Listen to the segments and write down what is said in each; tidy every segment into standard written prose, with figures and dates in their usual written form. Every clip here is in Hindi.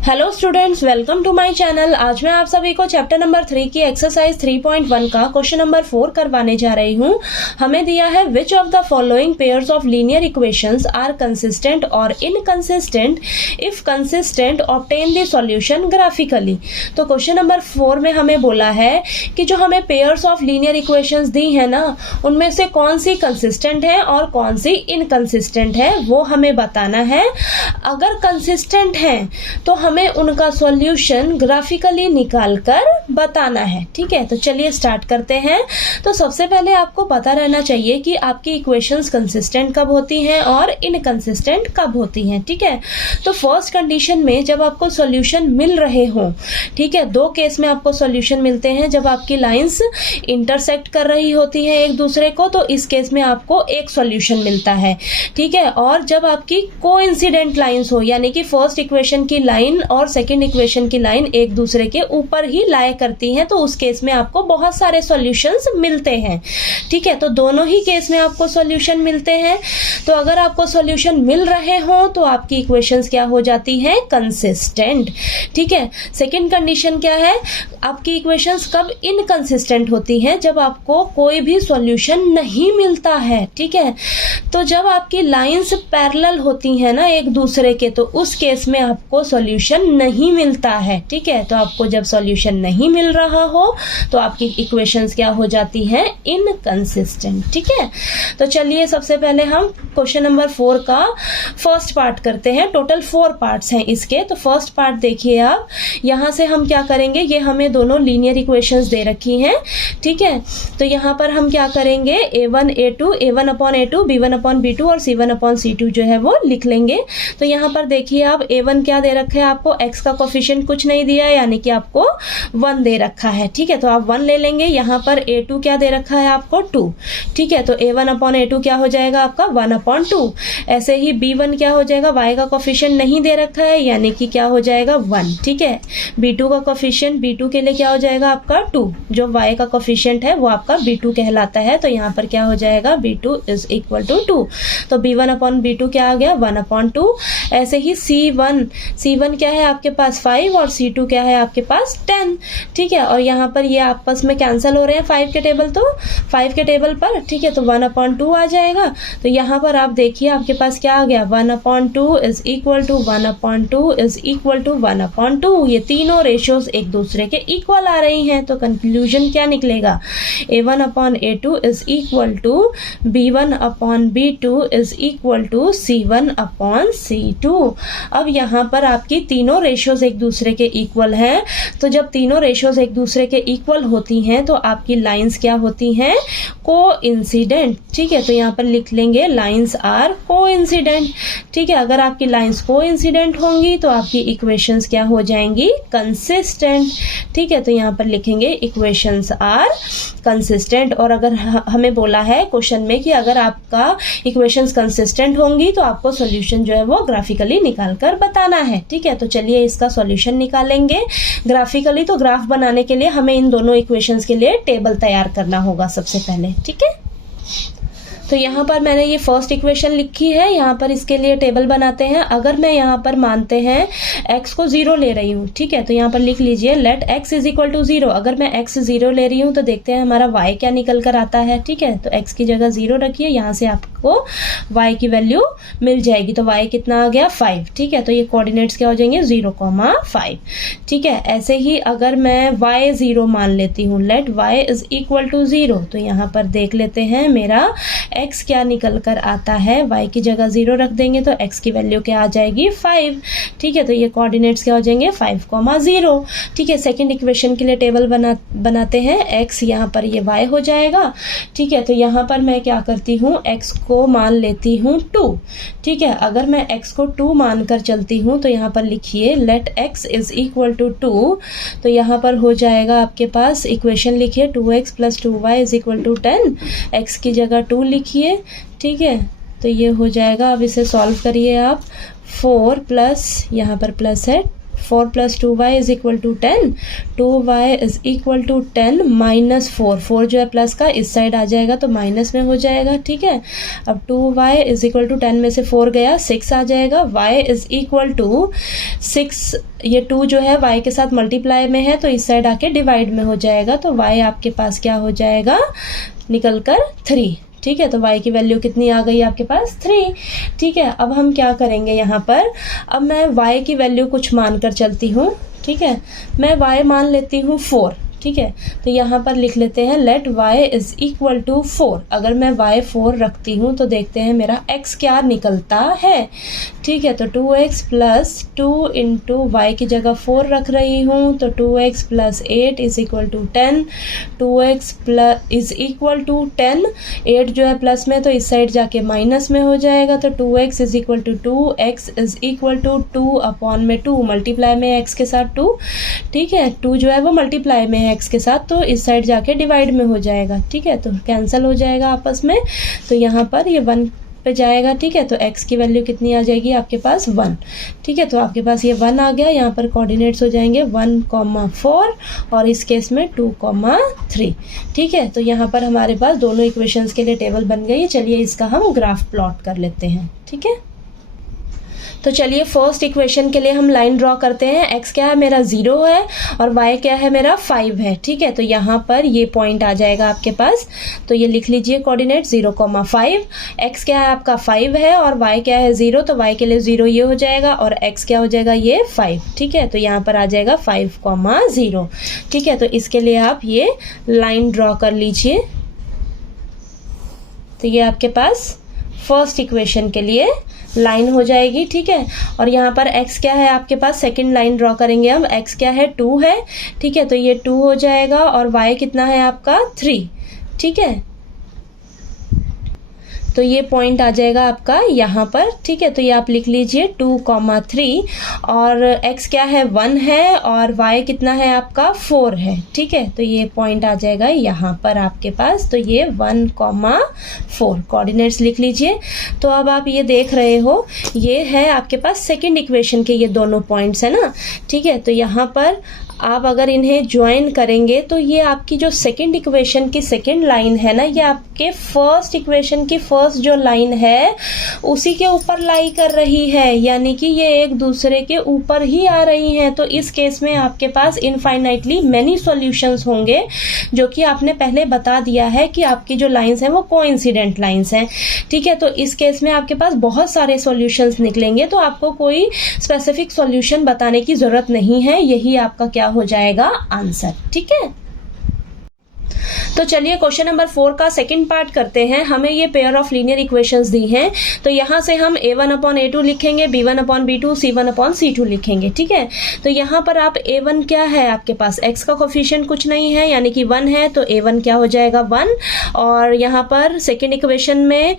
Hello students, welcome to my channel. आज मैं आप सभी को चैप्टर नंबर 3 की एक्सरसाइज 3.1 का क्वेश्चन नंबर 4 करवाने जा रही हूँ। हमें दिया है which of the following pairs of linear equations are consistent और inconsistent, if consistent obtain the solution graphically. तो क्वेश्चन नंबर 4 में हमें बोला है कि जो हमें पेयर्स ऑफ लीनियर इक्वेशंस दी है ना, उनमें से कौन सी कंसिस्टेंट है और कौन सी इनकंसिस्टेंट है वो हमें बताना है। अगर कंसिस्टेंट है तो हमें उनका सॉल्यूशन ग्राफिकली निकाल कर बताना है। ठीक है, तो चलिए स्टार्ट करते हैं। तो सबसे पहले आपको पता रहना चाहिए कि आपकी इक्वेशंस कंसिस्टेंट कब होती हैं और इनकंसिस्टेंट कब होती हैं। ठीक है, तो फर्स्ट कंडीशन में जब आपको सॉल्यूशन मिल रहे हो, ठीक है, दो केस में आपको सॉल्यूशन मिलते हैं। जब आपकी लाइंस इंटरसेक्ट कर रही होती है एक दूसरे को, तो इस केस में आपको एक सॉल्यूशन मिलता है। ठीक है, और जब आपकी कोइंसिडेंट लाइंस हो, यानी कि फर्स्ट इक्वेशन की लाइन और सेकंड इक्वेशन की लाइन एक दूसरे के ऊपर ही लाए करती हैं, तो उस केस में आपको बहुत सारे सॉल्यूशंस मिलते हैं। ठीक है, तो दोनों ही केस में आपको सॉल्यूशन मिलते हैं। तो अगर आपको सॉल्यूशन मिल रहे हो तो आपकी इक्वेशंस क्या हो जाती हैं? कंसिस्टेंट। ठीक है, सेकंड कंडीशन क्या है? आपकी इक्वेशंस कब इनकंसिस्टेंट होती हैं? जब आपको कोई भी सॉल्यूशन नहीं मिलता है। ठीक है, तो जब आपकी लाइंस पैरेलल होती हैं ना एक दूसरे के, तो उस केस में आपको सॉल्यूशन नहीं मिलता है। ठीक है, तो आपको जब सॉल्यूशन नहीं मिल रहा हो तो आपकी इक्वेशंस क्या हो जाती हैं? इनकंसिस्टेंट। ठीक है, तो चलिए सबसे पहले हम क्वेश्चन नंबर 4 का फर्स्ट पार्ट करते हैं। टोटल 4 पार्ट्स हैं इसके। तो फर्स्ट पार्ट देखिए आप, यहाँ से हम क्या करेंगे, ये हमें दोनों लीनियर इक्वेशंस दे रखी हैं। ठीक है, तो यहाँ पर हम क्या करेंगे, a1 a2 a1 upon a2 b1 upon b2 और c1 अपॉन c2 जो है वो लिख लेंगे। तो यहाँ पर देखिए आप, a1 क्या दे रखा है आपको? x का कोफिशिएंट कुछ नहीं दिया है, यानी कि आपको 1 दे रखा है। ठीक है, तो आप 1 ले लेंगे। यहाँ पर a2 क्या दे रखा है आपको? 2। ठीक है, तो a1 अपॉन a2 क्या हो जाएगा आपका? 1 अपॉन 2। ऐसे ही b1 क्या हो जाएगा? y का कोफिशिएंट नहीं दे रखा है, यानी कि क्या हो जाएगा? 1। ठीक है, b2 का कोफिशिएंट b2 के लिए क्या हो जाएगा आपका? 2। जो y का कोफिशिएंट है वो आपका b2 कहलाता है, तो यहाँ पर क्या हो जाएगा? b2 is equal to 2। तो b1 अपॉन b2 क्या आ गया? 1 अपॉन 2। ऐसे ही c1 क्या है आपके पास? 5 और c2 क्या है आपके पास? 10। ठीक है, और यहाँ पर ये आपस में कैंसिल हो रहे हैं 5 के टेबल, तो 5 के टेबल पर। ठीक है, तो 1 अपॉन 2 आ जाएगा। तो यहाँ पर आप देखिए आपके पास क्या आ गया? 1 upon 2 is equal to 1 upon 2 is equal to 1 upon 2। ये तीनों रेशियोज एक दूसरे के इक्वल आ रही हैं, तो कंक्लूजन क्या निकलेगा? a1 upon a2 is equal to b1 upon b2 is equal to c1 upon c2। अब यहाँ पर आपकी तीनों रेशियोज एक दूसरे के इक्वल हैं, तो जब तीनों रेशियोज एक दूसरे के इक्वल होती हैं तो आपकी लाइंस क्या होती हैं? कोइंसिडेंट। ठीक है, तो यहाँ पर लिख लेंगे लाइंस आर कोइंसिडेंट। ठीक है, अगर आपकी लाइंस कोइंसिडेंट होंगी तो आपकी इक्वेशंस क्या हो जाएंगी? कंसिस्टेंट। ठीक है, तो यहाँ पर लिखेंगे इक्वेशंस आर कंसिस्टेंट। और अगर हमें बोला है क्वेश्चन में कि अगर आपका इक्वेशंस कंसिस्टेंट होंगी तो आपको सॉल्यूशन जो है वो ग्राफिकली निकाल कर बताना है। ठीक है, तो चलिए इसका सॉल्यूशन निकालेंगे ग्राफिकली। तो ग्राफ बनाने के लिए हमें इन दोनों इक्वेशंस के लिए टेबल तैयार करना होगा सबसे पहले। ठीक है, तो यहाँ पर मैंने ये फर्स्ट इक्वेशन लिखी है, यहाँ पर इसके लिए टेबल बनाते हैं। अगर मैं यहाँ पर मानते हैं x को 0 ले रही हूँ, ठीक है, तो यहाँ पर लिख लीजिए let x is equal to 0। अगर मैं x 0 ले रही हूँ तो देखते हैं हमारा y क्या निकल कर आता है। ठीक है, तो x की जगह 0 रखिए, यहाँ से आपको y की वैल्यू मिल जाएगी। तो y कितना आ गया? 5। ठीक है, तो ये कोऑर्डिनेट्स क्या हो जाएंगे? 0,5। ठीक है, ऐसे ही अगर मैं y 0 मान लेती हूँ, let y is equal to 0, तो यहाँ पर देख लेते हैं मेरा x क्या निकल कर आता है। y की जगह 0 रख देंगे तो x की वैल्यू क्या आ जाएगी? 5। ठीक है, तो ये कोऑर्डिनेट्स क्या हो जाएंगे? 5,0। ठीक है, सेकंड इक्वेशन के लिए टेबल बनाते हैं। x यहाँ पर ये y हो जाएगा। ठीक है, तो यहाँ पर मैं क्या करती हूँ, x को मान लेती हूँ 2। ठीक है, अगर मैं x को 2 मान कर चलती हूँ तो यहाँ पर लिखिए let x is equal to 2। तो यहाँ पर हो जाएगा आपके पास, इक्वेशन लिखिए 2x plus 2y is equal to 10। x की जगह 2 लिखिए। ठीक है, तो ये हो जाएगा। अब इसे सॉल्व करिए आप। 4 प्लस, यहाँ पर प्लस है, 4 + 2y = 10, 2y = 10 - 4, 4 जो है प्लस का इस साइड आ जाएगा तो माइनस में हो जाएगा, ठीक है। अब 2y = 10 में से 4 गया 6 आ जाएगा, y = 6, ये 2 जो है y के साथ मल्टीप्लाई में है तो इस साइड आके डिवाइड में हो जाएगा, तो y आपके पास क्या हो जाएगा निकल कर 3, ठीक है। तो y की वैल्यू कितनी आ गई आपके पास 3, ठीक है। अब हम क्या करेंगे यहाँ पर, अब मैं y की वैल्यू कुछ मान कर चलती हूँ, ठीक है। मैं y मान लेती हूँ 4, ठीक है। तो यहाँ पर लिख लेते हैं लेट y = 4। अगर मैं y 4 रखती हूँ तो देखते हैं मेरा x क्या निकलता है, ठीक है। तो 2x + 2 × y की जगह 4 रख रही हूँ तो 2x + 8 = 10, 2x = 10, 8 जो है प्लस में तो इस साइड जाके माइनस में हो जाएगा, तो 2x = 2, x = 2/2 मल्टीप्लाई में x के साथ 2, ठीक है। 2 जो है वो मल्टीप्लाई में x के साथ तो इस साइड जाके डिवाइड में हो जाएगा, ठीक है। तो कैंसिल हो जाएगा आपस में, तो यहाँ पर ये 1 पे जाएगा, ठीक है। तो x की वैल्यू कितनी आ जाएगी आपके पास 1, ठीक है। तो आपके पास ये 1 आ गया, यहाँ पर कोऑर्डिनेट्स हो जाएंगे 1,4 और इस केस में 2,3, ठीक है। तो यहाँ पर हमारे पास दोनों इक्वेशंस के लिए टेबल बन गई है। चलिए इसका हम ग्राफ प्लॉट कर लेते हैं, ठीक है। तो चलिए फर्स्ट इक्वेशन के लिए हम लाइन ड्रॉ करते हैं। x क्या है मेरा 0 है और y क्या है मेरा 5 है, ठीक है। तो यहाँ पर ये पॉइंट आ जाएगा आपके पास, तो ये लिख लीजिए कोऑर्डिनेट 0,5। x क्या है आपका 5 है और y क्या है 0, तो y के लिए 0 ये हो जाएगा और x क्या हो जाएगा ये 5, ठीक है। तो यहाँ पर आ जाएगा 5,0, ठीक है। तो इसके लिए आप ये लाइन ड्रॉ कर लीजिए। तो ये आपके पास फर्स्ट इक्वेशन के लिए लाइन हो जाएगी, ठीक है। और यहाँ पर x क्या है आपके पास, सेकंड लाइन ड्रॉ करेंगे हम। x क्या है 2 है, ठीक है। तो ये 2 हो जाएगा और y कितना है आपका 3, ठीक है। तो ये पॉइंट आ जाएगा आपका यहाँ पर, ठीक है। तो ये आप लिख लीजिए 2,3 और x क्या है 1 है और y कितना है आपका 4 है, ठीक है। तो ये पॉइंट आ जाएगा यहाँ पर आपके पास, तो ये 1,4 कोऑर्डिनेट्स लिख लीजिए। तो अब आप ये देख रहे हो ये है आपके पास सेकंड इक्वेशन के ये दोनों पॉइंट्स है ना, ठीक है। तो यहाँ पर आप अगर इन्हें ज्वाइन करेंगे तो ये आपकी जो सेकंड इक्वेशन की सेकंड लाइन है ना, ये आपके फर्स्ट इक्वेशन की फर्स्ट जो लाइन है उसी के ऊपर लाई कर रही है, यानी कि ये एक दूसरे के ऊपर ही आ रही हैं। तो इस केस में आपके पास इनफाइनाइटली मैनी सॉल्यूशंस होंगे, जो कि आपने पहले बता दिया है कि आपकी जो लाइंस हैं वो कोइंसिडेंट लाइंस हैं, ठीक है। तो इस केस में आपके पास बहुत सारे सॉल्यूशंस निकलेंगे, तो आपको कोई स्पेसिफिक सॉल्यूशन बताने की जरूरत नहीं है, यही आपका क्या हो जाएगा आंसर, ठीक है। तो चलिए क्वेश्चन नंबर 4 का सेकंड पार्ट करते हैं। हमें ये पेयर ऑफ लीनियर इक्वेशंस दी हैं, तो यहाँ से हम a1/a2 लिखेंगे, b1/b2, c1/c2 लिखेंगे, ठीक है। तो यहाँ पर आप a1 क्या है आपके पास, x का कोफिशिएंट कुछ नहीं है यानी कि 1 है, तो a1 क्या हो जाएगा 1। और यहाँ पर सेकेंड इक्वेशन में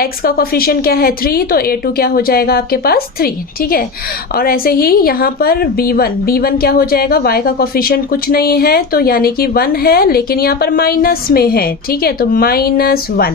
x का कोफिशिएंट क्या है 3, तो a2 क्या हो जाएगा आपके पास 3, ठीक है। और ऐसे ही यहाँ पर b1 क्या हो जाएगा, y का कोफिशिएंट कुछ नहीं है तो यानी कि 1 है, लेकिन यहाँ पर माइनस में है, ठीक है। तो -1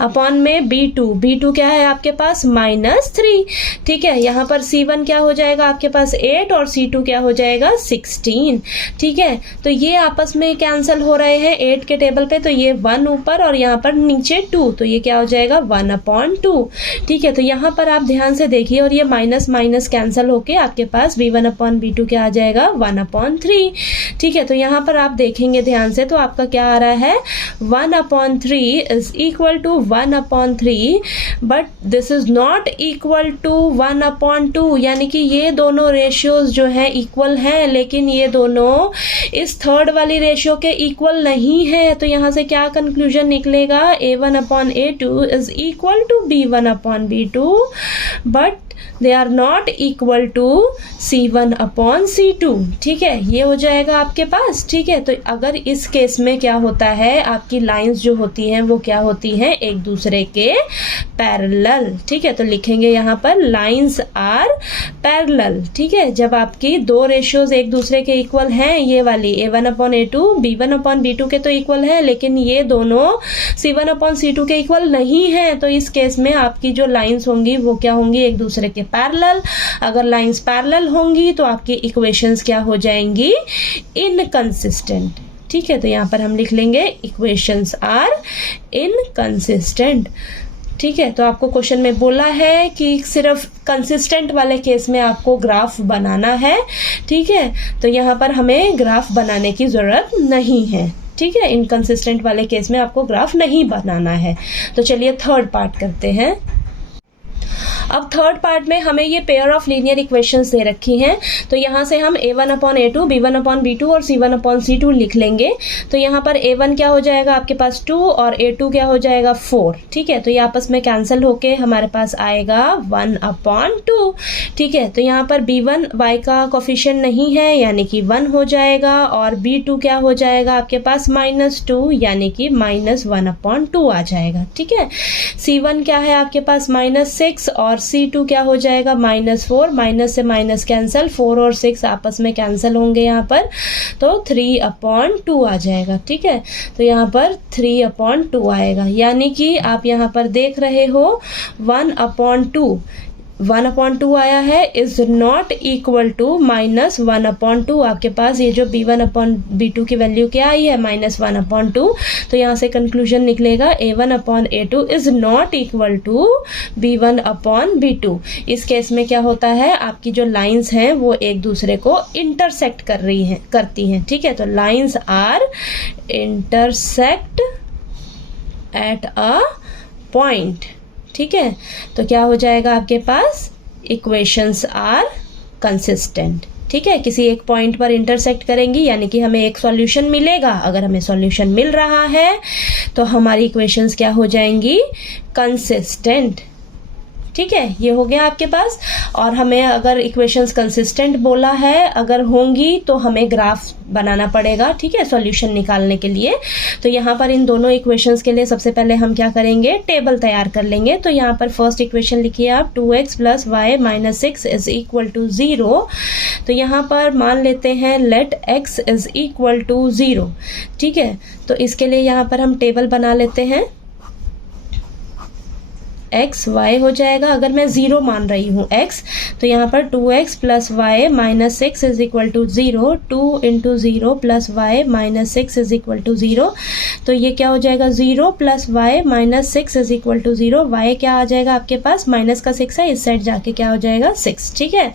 अपॉन में b2 क्या है आपके पास -3, ठीक है। यहाँ पर c1 क्या हो जाएगा आपके पास 8 और c2 क्या हो जाएगा 16, ठीक है। तो ये आपस में कैंसिल हो रहे हैं 8 के टेबल पे, तो ये 1 ऊपर और यहाँ पर नीचे 2, तो ये क्या हो जाएगा 1/2, ठीक है। तो यहाँ पर आप ध्यान से देखिए और ये माइनस माइनस कैंसिल होके आपके पास b1/b2 क्या आ जाएगा 1/3, ठीक है। तो यहाँ पर आप देखेंगे ध्यान से तो आपका क्या आ रहा है 1/3 is equal to 1/3, but this is not equal to 1/2, यानी कि ये दोनों रेशियोज जो है इक्वल हैं, लेकिन ये दोनों इस थर्ड वाली रेशियो के इक्वल नहीं है। तो यहाँ से क्या कंक्लूजन निकलेगा, a1/a2 is equal to b1/b2, but they are not equal to c1/c2, ठीक है। ये हो जाएगा आपके पास, ठीक है। तो अगर इस केस में क्या होता है, आपकी लाइंस जो होती हैं वो क्या होती हैं एक दूसरे के पैरेलल, ठीक है। तो लिखेंगे यहाँ पर लाइंस आर पैरेलल, ठीक है। जब आपकी दो रेशियोज एक दूसरे के इक्वल हैं, ये वाली a1/a2 b1/b2 के तो इक्वल है, लेकिन ये दोनों c1/c2 के इक्वल नहीं है, तो इस केस में आपकी जो लाइंस होंगी वो क्या होंगी एक दूसरे के पैरेलल। अगर लाइंस पैरेलल होंगी तो आपकी इक्वेशंस क्या हो जाएंगी, इनकंसिस्टेंट। ठीक है, तो यहाँ पर हम लिख लेंगे इक्वेशंस आर इनकंसिस्टेंट। ठीक है, तो आपको क्वेश्चन में बोला है कि सिर्फ कंसिस्टेंट वाले केस में आपको ग्राफ बनाना है। ठीक है, तो यहाँ पर हमें ग्राफ बनाने की जरूरत नहीं है। ठीक है, इनकंसिस्टेंट वाले केस में आपको ग्राफ नहीं बनाना है। तो चलिए थर्ड पार्ट करते हैं। अब थर्ड पार्ट में हमें ये पेयर ऑफ लीनियर इक्वेशंस दे रखी हैं, तो यहाँ से हम a1/a2, b1/b2 और c1/c2 लिख लेंगे। तो यहाँ पर a1 क्या हो जाएगा आपके पास 2 और a2 क्या हो जाएगा 4। ठीक है, तो ये आपस में कैंसिल होके हमारे पास आएगा 1/2। ठीक है, तो यहाँ पर b1 y का कोफिशिएंट नहीं है यानी कि 1 हो जाएगा, और b2 क्या हो जाएगा आपके पास -2 यानी कि -1/2 आ जाएगा। ठीक है, c1 क्या है आपके पास -6 और C2 क्या हो जाएगा -4, माइनस से माइनस कैंसिल, 4 और 6 आपस में कैंसिल होंगे यहाँ पर, तो 3/2 आ जाएगा। ठीक है, तो यहाँ पर 3/2 आएगा, यानी कि आप यहाँ पर देख रहे हो 1/2 आया है, इज नॉट इक्वल टू -1/2। आपके पास ये जो b1/b2 की वैल्यू क्या आई है -1/2, तो यहाँ से कंक्लूजन निकलेगा a1/a2 is not equal to b1/b2। इस केस में क्या होता है, आपकी जो लाइंस हैं वो एक दूसरे को इंटरसेक्ट करती हैं। ठीक है, तो lines are intersect at a point. ठीक है, तो क्या हो जाएगा आपके पास, इक्वेशंस आर कंसिस्टेंट। ठीक है, किसी एक पॉइंट पर इंटरसेक्ट करेंगी यानी कि हमें एक सॉल्यूशन मिलेगा। अगर हमें सॉल्यूशन मिल रहा है तो हमारी इक्वेशंस क्या हो जाएंगी, कंसिस्टेंट। ठीक है, ये हो गया आपके पास। और हमें अगर इक्वेशंस कंसिस्टेंट बोला है, अगर होंगी तो हमें ग्राफ बनाना पड़ेगा। ठीक है, सॉल्यूशन निकालने के लिए। तो यहाँ पर इन दोनों इक्वेशंस के लिए सबसे पहले हम क्या करेंगे, टेबल तैयार कर लेंगे। तो यहाँ पर फर्स्ट इक्वेशन लिखिए आप, 2x + y - 6 is equal to 0। तो यहाँ पर मान लेते हैं let x is equal to 0। ठीक है, तो इसके लिए यहाँ पर हम टेबल बना लेते हैं। x y हो जाएगा, अगर मैं 0 मान रही हूँ x, तो यहाँ पर 2x + y - 6 is equal to 0, 2 × 0 + y - 6 is equal to 0। तो ये क्या हो जाएगा, 0 + y - 6 is equal to 0। y क्या आ जाएगा आपके पास, माइनस का 6 है, इस साइड जाके क्या हो जाएगा 6। ठीक है,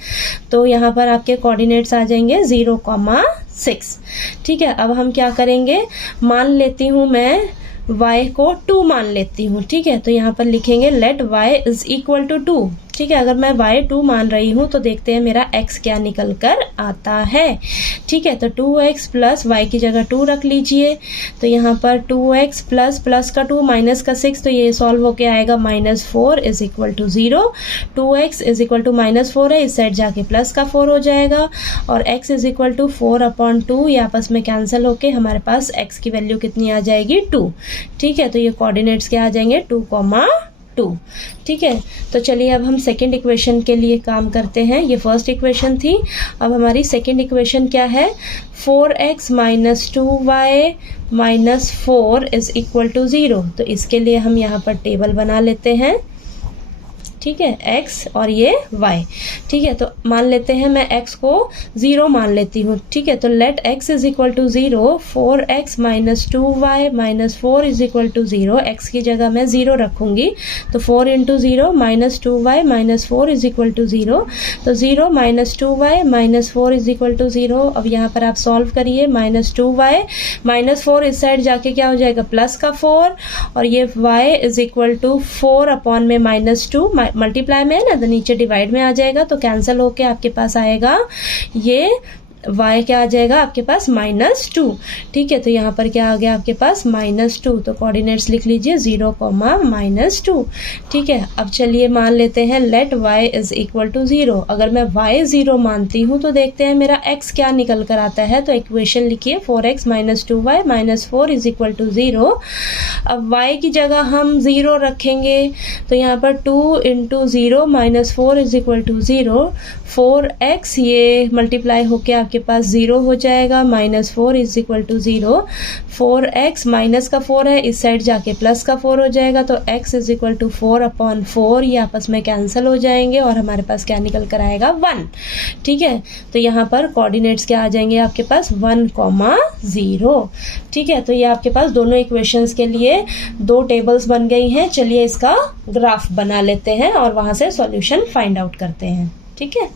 तो यहाँ पर आपके कोऑर्डिनेट्स आ जाएंगे 0,6। ठीक है, अब हम क्या करेंगे, मान लेती हूँ मैं y को 2 मान लेती हूँ। ठीक है, तो यहाँ पर लिखेंगे let y is equal to 2। ठीक है, अगर मैं y 2 मान रही हूँ तो देखते हैं मेरा x क्या निकल कर आता है। ठीक है, तो 2x + y की जगह 2 रख लीजिए। तो यहाँ पर 2x + का 2 माइनस का 6, तो ये सॉल्व होके आएगा -4 is equal to 0। 2x is equal to -4 है, इस साइड जाके प्लस का 4 हो जाएगा, और x इज इक्वल टू 4/2। ये आपस में कैंसिल होके हमारे पास x की वैल्यू कितनी आ जाएगी, 2। ठीक है, तो ये कोऑर्डिनेट्स क्या आ जाएंगे, 2,2। ठीक है, तो चलिए अब हम सेकंड इक्वेशन के लिए काम करते हैं। ये फर्स्ट इक्वेशन थी, अब हमारी सेकंड इक्वेशन क्या है, 4x - 2y - 4 is equal to 0। तो इसके लिए हम यहाँ पर टेबल बना लेते हैं। ठीक है, x और ये y। ठीक है, तो मान लेते हैं मैं x को 0 मान लेती हूँ। ठीक है, तो let x is equal to 0, 4x - 2y - 4 is equal to 0। x की जगह मैं 0 रखूंगी, तो 4 × 0 - 2y - 4 इज इक्वल टू 0। तो 0 - 2y - 4 इज इक्वल टू 0। अब यहाँ पर आप सॉल्व करिए, -2y - 4 इस साइड जाके क्या हो जाएगा, प्लस का 4, और ये y इज इक्वल टू 4 में -2, मल्टीप्लाई में है ना, तो नीचे डिवाइड में आ जाएगा, तो कैंसिल होके आपके पास आएगा ये y क्या आ जाएगा आपके पास -2। ठीक है, तो यहाँ पर क्या आ गया आपके पास -2। तो कोऑर्डिनेट्स लिख लीजिए 0, -2। ठीक है, अब चलिए मान लेते हैं let y is equal to 0। अगर मैं y 0 मानती हूँ तो देखते हैं मेरा x क्या निकल कर आता है। तो इक्वेशन लिखिए 4x - 2y - 4 is equal to 0। अब y की जगह हम 0 रखेंगे, तो यहाँ पर 2 × 0 - 4 इज इक्वल टू 0। 4x ये मल्टीप्लाई होके आपके आपके पास 0 हो जाएगा, -4 is equal to 0, 4x minus का 4 है, इस साइड जाके प्लस का 4 हो जाएगा, तो x इज इक्वल टू 4/4, ये आपस में कैंसिल हो जाएंगे और हमारे पास क्या निकल कर आएगा 1। ठीक है, तो यहाँ पर कोऑर्डिनेट्स क्या आ जाएंगे आपके पास 1, 0। ठीक है, तो ये आपके पास दोनों इक्वेशंस के लिए 2 टेबल्स बन गई हैं। चलिए इसका ग्राफ बना लेते हैं और वहां से सॉल्यूशन फाइंड आउट करते हैं। ठीक है,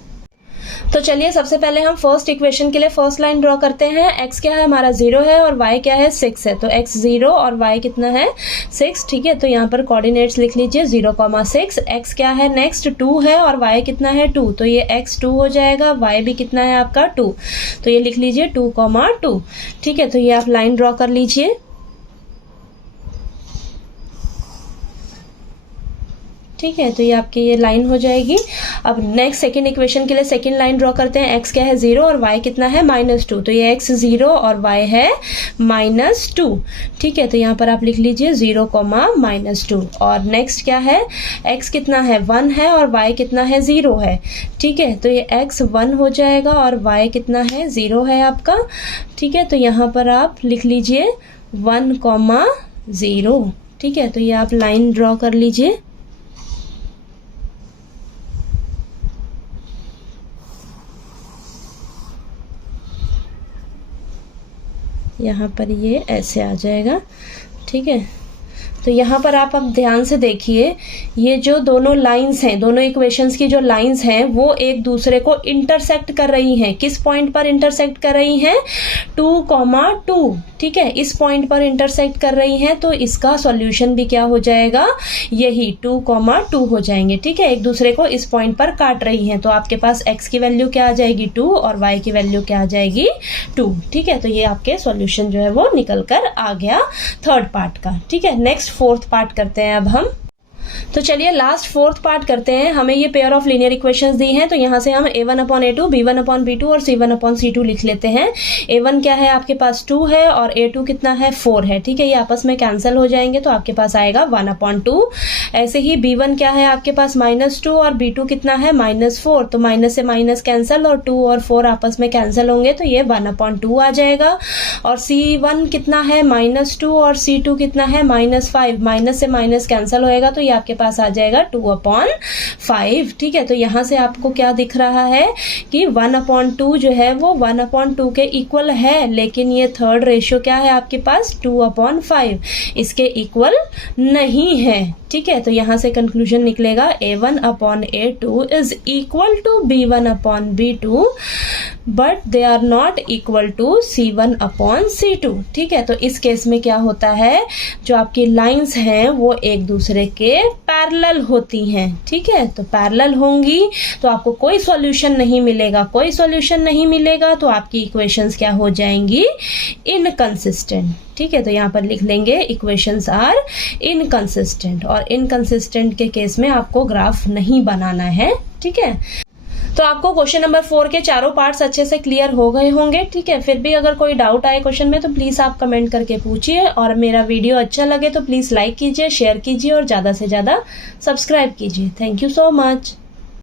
तो चलिए सबसे पहले हम फर्स्ट इक्वेशन के लिए फर्स्ट लाइन ड्रॉ करते हैं। x क्या है हमारा 0 है और y क्या है 6 है, तो x 0 और y कितना है 6। ठीक है, तो यहाँ पर कोऑर्डिनेट्स लिख लीजिए 0,6। x क्या है नेक्स्ट 2 है और y कितना है 2, तो ये x 2 हो जाएगा, y भी कितना है आपका 2, तो ये लिख लीजिए 2,2। ठीक है, तो ये आप लाइन ड्रॉ कर लीजिए। ठीक है, तो ये आपकी ये लाइन हो जाएगी। अब नेक्स्ट सेकंड इक्वेशन के लिए सेकंड लाइन ड्रॉ करते हैं। x क्या है 0 और y कितना है -2, तो ये x 0 और y है -2। ठीक है, तो यहाँ पर आप लिख लीजिए 0, -2। और नेक्स्ट क्या है, x कितना है 1 है और y कितना है 0 है। ठीक है, तो ये x 1 हो जाएगा और y कितना है 0 है आपका। ठीक है, तो यहाँ पर आप लिख लीजिए 1, 0। ठीक है, तो ये आप लाइन ड्रॉ कर लीजिए। यहाँ पर ये ऐसे आ जाएगा। ठीक है, तो यहाँ पर आप अब ध्यान से देखिए, ये जो दोनों लाइंस हैं, दोनों इक्वेशंस की जो लाइंस हैं वो एक दूसरे को इंटरसेक्ट कर रही हैं। किस पॉइंट पर इंटरसेक्ट कर रही हैं 2,2। ठीक है, इस पॉइंट पर इंटरसेक्ट कर रही हैं, तो इसका सॉल्यूशन भी क्या हो जाएगा, यही 2,2 हो जाएंगे। ठीक है, एक दूसरे को इस पॉइंट पर काट रही हैं, तो आपके पास x की वैल्यू क्या आ जाएगी 2 और y की वैल्यू क्या आ जाएगी 2। ठीक है, तो ये आपके सॉल्यूशन जो है वो निकल कर आ गया थर्ड पार्ट का। ठीक है, नेक्स्ट फोर्थ पार्ट करते हैं अब हम। तो चलिए लास्ट फोर्थ पार्ट करते हैं। हमें ये पेयर ऑफ लीनियर इक्वेशंस दी हैं, तो यहाँ से हम a1/a2, b1/b2 और c1/c2 लिख लेते हैं। a1 क्या है आपके पास 2 है और a2 कितना है 4 है। ठीक है, ये आपस में कैंसिल हो जाएंगे, तो आपके पास आएगा 1/2। ऐसे ही b1 क्या है आपके पास -2 और b2 कितना है -4, तो माइनस से माइनस कैंसिल और 2 और 4 आपस में कैंसिल होंगे, तो ये 1/2 आ जाएगा। और c1 कितना है -2 और c2 कितना है -5, माइनस से माइनस कैंसिल होएगा, तो ये आपके पास आ जाएगा 2/5। ठीक है, तो यहां से आपको क्या दिख रहा है कि 1/2 जो है वो 1/2 के इक्वल है, लेकिन ये थर्ड रेशियो क्या है आपके पास 2/5, इसके इक्वल नहीं है। ठीक है, तो यहां से कंक्लूजन निकलेगा a1/a2 is equal to b1/b2 but they are not equal to c1/c2। ठीक है, तो इस केस में क्या होता है, जो आपकी लाइंस हैं वो एक दूसरे के पैरेलल होती हैं। ठीक है, तो पैरेलल होंगी तो आपको कोई सॉल्यूशन नहीं मिलेगा, कोई सॉल्यूशन नहीं मिलेगा तो आपकी इक्वेशंस क्या हो जाएंगी इनकंसिस्टेंट। ठीक है, तो यहाँ पर लिख लेंगे इक्वेशंस आर इनकंसिस्टेंट, और इनकंसिस्टेंट के केस में आपको ग्राफ नहीं बनाना है। ठीक है, तो आपको क्वेश्चन नंबर 4 के चारों पार्ट्स अच्छे से क्लियर हो गए होंगे। ठीक है, फिर भी अगर कोई डाउट आए क्वेश्चन में तो प्लीज आप कमेंट करके पूछिए, और मेरा वीडियो अच्छा लगे तो प्लीज लाइक कीजिए, शेयर कीजिए और ज्यादा से ज्यादा सब्सक्राइब कीजिए। Thank you so much.